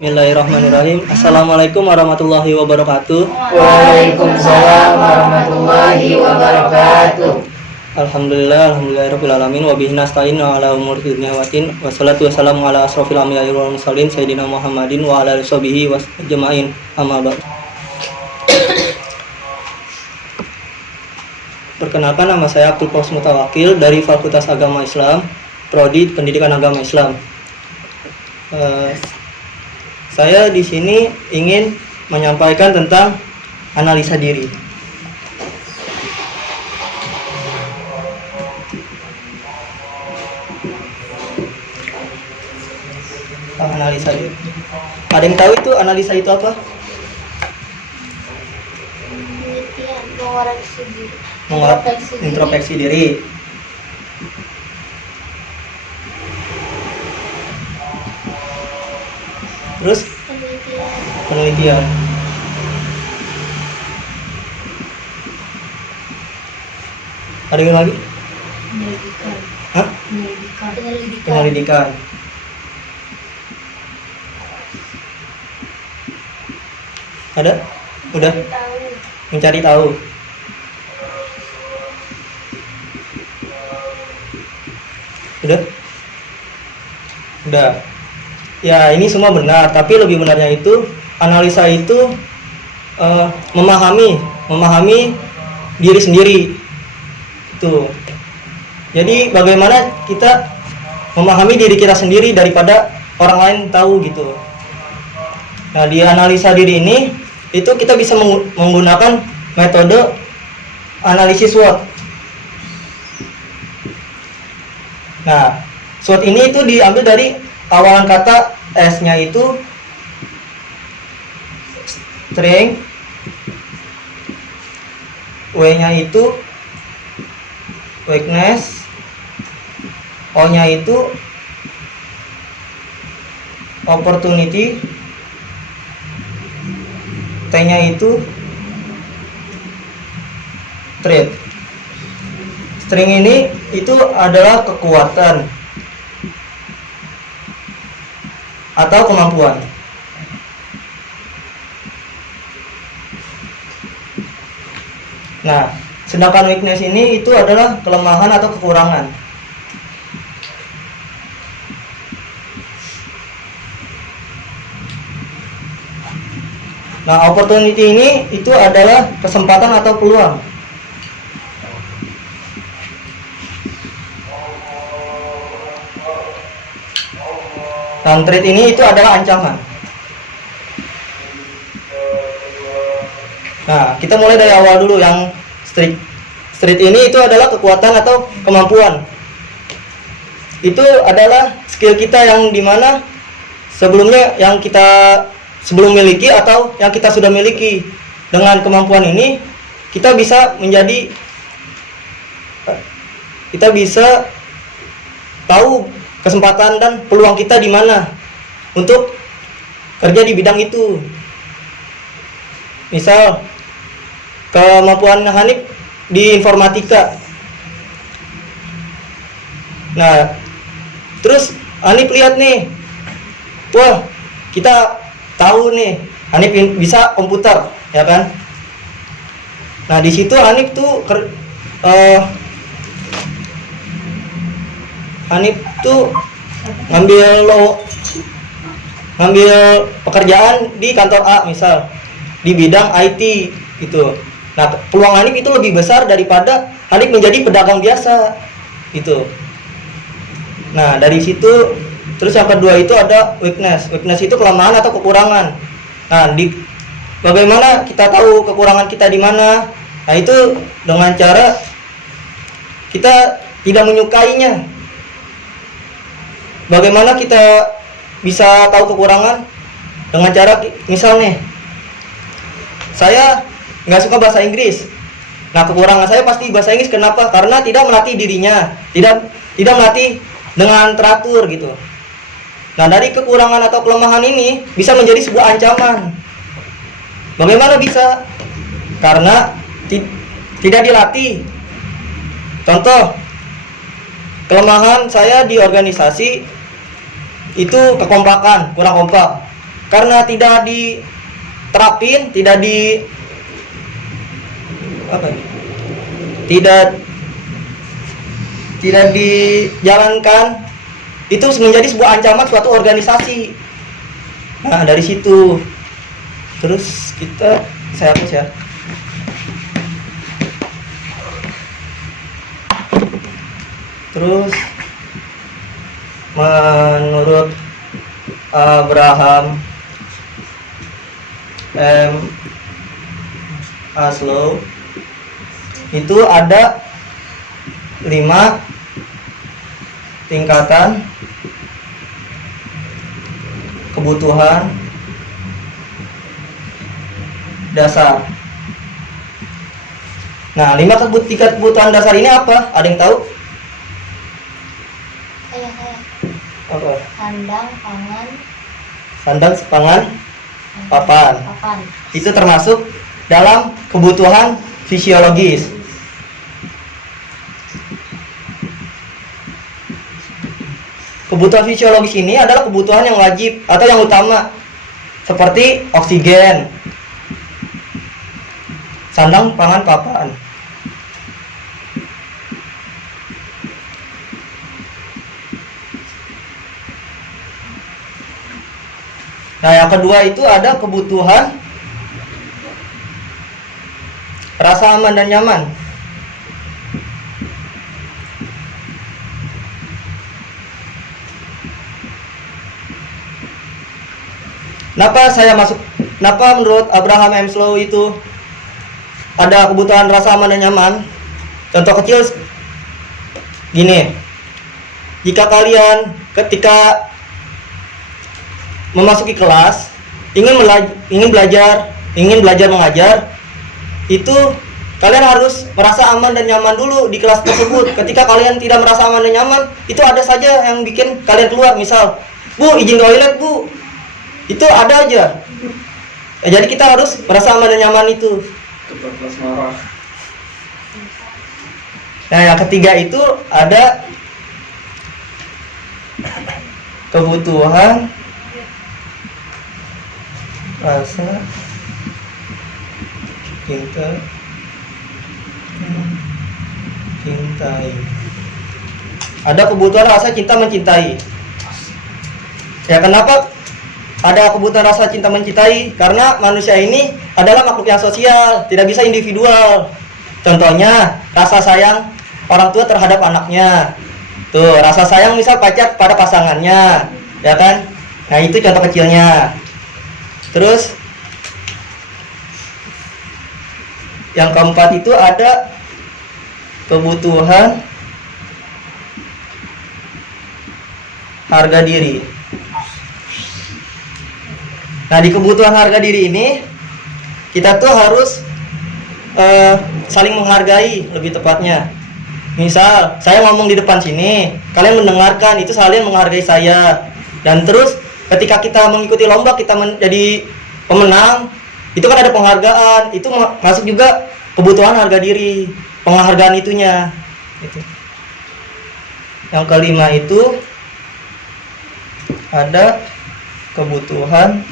Bismillahirrahmanirrahim. Assalamualaikum warahmatullahi wabarakatuh. Waalaikumsalam warahmatullahi wabarakatuh. Alhamdulillahirabbil alamin wa bihi nasta'in ala umuri dunya waddin. Wassalatu wassalamu ala asrofil anbiya'i wal mursalin sayyidina Muhammadin wa ala alihi washabihi wajma'in. Amma ba'd. Perkenalkan, nama saya Abdul Qaus Mutawakil dari Fakultas Agama Islam, Prodi Pendidikan Agama Islam. Saya di sini ingin menyampaikan tentang analisa diri. Analisa diri. Ada yang tahu itu analisa itu apa? Penelitian, mengoreksi diri. Introspeksi diri. Terus penelitian. Ada yang lagi? Penyelidikan. Hah? Penyelidikan. Ada? Udah? Mencari tahu. Udah? Udah. Ya, ini semua benar, tapi lebih benarnya itu analisa itu memahami diri sendiri. Itu. Jadi bagaimana kita memahami diri kita sendiri daripada orang lain tahu gitu. Nah, di analisa diri ini itu kita bisa menggunakan metode analisis SWOT. Nah, SWOT ini itu diambil dari awalan kata S-nya itu strength, W-nya itu weakness, O-nya itu opportunity, T-nya itu threat. Strength ini itu adalah kekuatan atau kemampuan. Nah, sedangkan weakness ini itu adalah kelemahan atau kekurangan. Nah, opportunity ini itu adalah kesempatan atau peluang. Dan threat ini itu adalah ancaman. Nah, kita mulai dari awal dulu. Yang street ini itu adalah kekuatan atau kemampuan. Itu adalah skill kita yang dimana sebelumnya yang kita sebelum miliki atau yang kita sudah miliki. Dengan kemampuan ini kita bisa tahu kesempatan dan peluang kita di mana untuk kerja di bidang itu. Misal kemampuan Hanif di informatika. Nah, terus Hanif lihat nih, wah, kita tahu nih Hanif bisa komputer, ya kan? Nah, di situ Hanif tuh ngambil pekerjaan di kantor A, misal di bidang IT gitu. Nah, peluang Hanif itu lebih besar daripada Hanif menjadi pedagang biasa gitu. Nah, dari situ terus yang kedua itu ada weakness. Weakness itu kelemahan atau kekurangan. Nah, bagaimana kita tahu kekurangan kita di mana? Nah, itu dengan cara kita tidak menyukainya. Bagaimana kita bisa tahu kekurangan? Dengan cara misalnya saya nggak suka bahasa Inggris. Nah, kekurangan saya pasti bahasa Inggris. Kenapa? Karena tidak melatih dirinya, tidak melatih dengan teratur gitu. Nah, dari kekurangan atau kelemahan ini bisa menjadi sebuah ancaman. Bagaimana bisa? Karena tidak dilatih. Contoh, kelemahan saya di organisasi itu kekompakan, kurang kompak. karena tidak diterapin, tidak dijalankan, itu menjadi sebuah ancaman suatu organisasi. Nah, dari situ terus saya hapus ya. Terus menurut Abraham M. Maslow itu ada 5 tingkatan kebutuhan dasar. Nah, 5 tingkat kebutuhan dasar ini apa? Ada yang tahu? Saya. Apa? Sandang, pangan, Sandang, pangan, papan. papan. Itu termasuk dalam kebutuhan fisiologis. Kebutuhan fisiologis ini adalah kebutuhan yang wajib atau yang utama, seperti oksigen, sandang, pangan, papan. Nah, yang kedua itu ada kebutuhan rasa aman dan nyaman. Kenapa menurut Abraham Maslow itu ada kebutuhan rasa aman dan nyaman? Contoh kecil gini. Jika kalian ketika memasuki kelas ingin belajar mengajar, itu kalian harus merasa aman dan nyaman dulu di kelas tersebut. Ketika kalian tidak merasa aman dan nyaman, itu ada saja yang bikin kalian keluar. Misal, Bu, izin toilet, Bu. Itu ada aja. Jadi kita harus merasa aman dan nyaman itu. Nah, yang ketiga itu ada kebutuhan rasa cintai. Ada kebutuhan rasa cinta mencintai. Ya, kenapa ada kebutuhan rasa cinta mencintai? Karena manusia ini adalah makhluk yang sosial, tidak bisa individual. Contohnya, rasa sayang orang tua terhadap anaknya. Tuh, rasa sayang misal pacar pada pasangannya, ya kan? Nah, itu contoh kecilnya. Terus yang keempat itu ada kebutuhan harga diri. Nah, di kebutuhan harga diri ini kita tuh harus saling menghargai, lebih tepatnya. Misal saya ngomong di depan sini, kalian mendengarkan, itu saling menghargai saya. Dan terus ketika kita mengikuti lomba, kita menjadi pemenang, itu kan ada penghargaan. Itu masuk juga kebutuhan harga diri, penghargaan itunya. Gitu. Yang kelima itu ada kebutuhan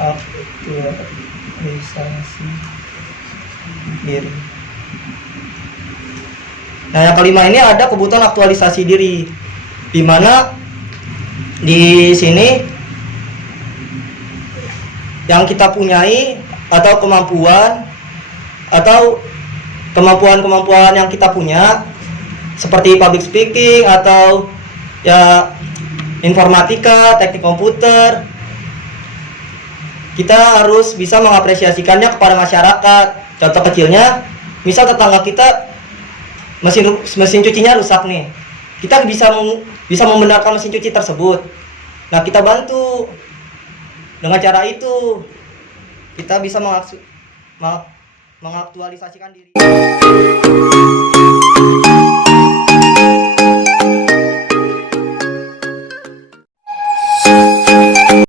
aktualisasi diri. Nah, yang kelima ini ada kebutuhan aktualisasi diri, di mana di sini yang kita punyai atau kemampuan yang kita punya, seperti public speaking atau ya informatika, teknik komputer, kita harus bisa mengapresiasikannya kepada masyarakat. Contoh kecilnya, misal tetangga kita mesin cucinya rusak nih, kita bisa membenarkan mesin cuci tersebut. Nah, kita bantu dengan cara itu, kita bisa mengaktualisasikan diri.